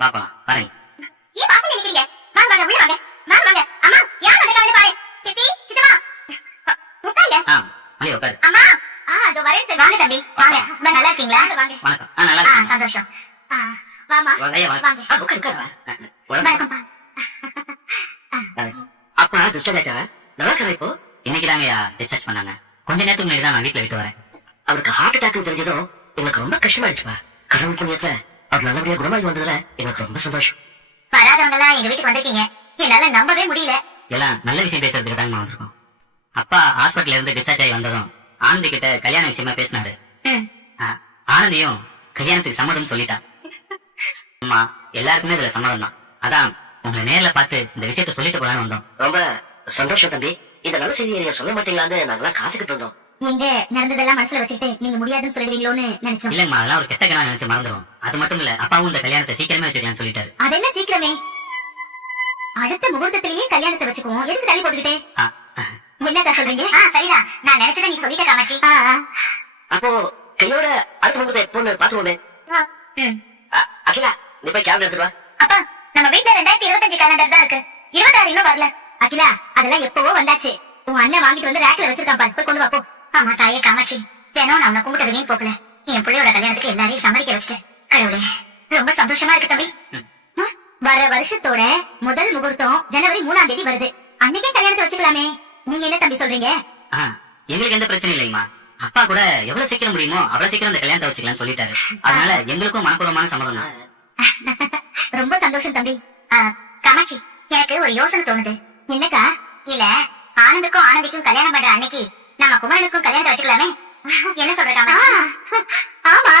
பாக்கலாம் பாருங்க. ஏன் வாசல்ல நிக்கிறீங்க? வாங்க வாங்க உள்ள வாங்க. வாங்க வாங்க. அம்மா யார் வந்திருக்காங்கன்னு பாரு. சித்தி சித்தம்மா. உட்காருங்க. மணி உட்காரு. அம்மா அதோ வரேன் சார். வாங்க தம்பி வாங்க. ரொம்ப நல்லா இருக்கீங்களா? வாங்க. வணக்கம். நல்லா இருக்கேன். சந்தோஷம். வாமா வாங்க. உட்காரு. வணக்கம்ப்பா. அப்பா டிஸ்டர்ப் ஆயிட்டாரா? நல்லா இருக்கா இப்போ? இன்னைக்குதாங்கய்யா டிஸ்சார்ஜ் பண்ணாங்க. கொஞ்ச நேரத்துக்கு முன்னாடி தான் நான் வீட்டுல விட்டு வரேன். அவருக்கு ஹார்ட் அட்டாக் தெரிஞ்சதும் எங்களுக்கு ரொம்ப கஷ்டமாயிடுச்சுப்பா. கடவுள் புண்ணியத்துல அவர் நல்லபடியா குணமாகி வந்ததுல எங்களுக்கு ரொம்ப சந்தோஷம். வராதவங்க எல்லாம் எங்க வீட்டுக்கு வந்திருக்கீங்க. என்னால நம்பவே முடியல. எல்லாம் நல்ல விஷயம் பேசுறதுக்கு தாங்க வந்திருக்கோம். அப்பா ஹாஸ்பிட்டல்ல இருந்து டிஸ்சார்ஜ் ஆகி வந்ததும் ஆனந்தி கிட்ட கல்யாண விஷயமா பேசினாரு. ஆனந்தியும் கல்யாணத்துக்கு சம்மதம் சொல்லிட்டா. அம்மா எல்லாருக்குமே இதுல சம்மதம் தான். அதான் உங்களை நேர்ல பார்த்து இந்த விஷயத்த சொல்லிட்டு போலான்னு வந்தோம். ரொம்ப சந்தோஷம் தம்பி. இந்த நல்ல செய்தியை நீங்க சொல்ல மாட்டீங்களான்னு நல்லா காத்துக்கிட்டு இருந்தோம். எங்க நடந்ததெல்லாம் மனசுல வச்சுட்டு நீங்க முடியாதுன்னு சொல்லிடுவீங்களோன்னு நினைச்சோம். இல்லங்கம்மா, அதெல்லாம் ஒரு கெட்ட கணா நினைச்சு மறந்துடும். அது மட்டும் இல்ல, அப்பாவும் இந்த கல்யாணத்தை சீக்கிரமே வச்சுக்கலாம்னு சொல்லிட்டாரு. அது என்ன சீக்கிரமே? அடுத்த முகூர்த்தத்திலேயே கல்யாணத்தை வச்சுக்குவோம். எதுக்கு தள்ளி போட்டுக்கிட்டே? என்னக்கா சொல்றீங்க? சரிதான், நான் நினைச்சதை நீ சொல்லிட்ட காமாட்சி. அப்போ கையோட அடுத்த முகூர்த்தம் எப்போன்னு பாத்துருவோமே. அகிலா, நீ போய் கேலண்டர் எடுத்துட்டு வா. அப்பா நம்ம வீட்டுல 2025 கேலண்டர் தான் இருக்கு. 26 இன்னும் வரல. அகிலா, அதெல்லாம் எப்பவோ வந்தாச்சு. உன் அண்ணன் வாங்கிட்டு வந்து ரேக்ல வச்சிருக்கான் பாரு, போய் கொண்டு வா போ. ஆமா தாயே காமாட்சி, தினம் நான் உன்னை கும்பிட்டது வீண் போக்கல. என் பிள்ளையோட கல்யாணத்துக்கு எல்லாரையும் சம்மதிக்க வச்சுட்டேன். கடவுளே, ரொம்ப சந்தோஷமா இருக்கு தம்பி. வர வருஷத்தோட முதல் முகூர்த்தம் ஜனவரி 3ஆம் தேதி வருது. அன்னைக்கே கல்யாணத்தை வச்சுக்கலாமே. நீங்க என்ன தம்பி சொல்றீங்க? எங்களுக்கு எந்த பிரச்சனை இல்லைங்கம்மா. அப்பா கூட எவ்வளவு சீக்கிரம் முடியுமோ அவ்வளவு சீக்கிரம் அந்த கல்யாணத்தை வச்சுக்கலாம்னு சொல்லிட்டாரு. அதனால எங்களுக்கும் மனப்பூர்வமான சம்மதம் தான். ரொம்ப சந்தோஷம் தம்பி. காமாட்சி, எனக்கு ஒரு யோசனை தோணுது. என்னக்கா? இல்ல, ஆனந்துக்கும் ஆனந்திக்கும் கல்யாணம் பண்ற அன்னைக்கு நம்ம குமரனுக்கும் கல்யாணத்தை வச்சுக்கலாமே. என்ன சொல்ற காமாட்சி? ஆமா,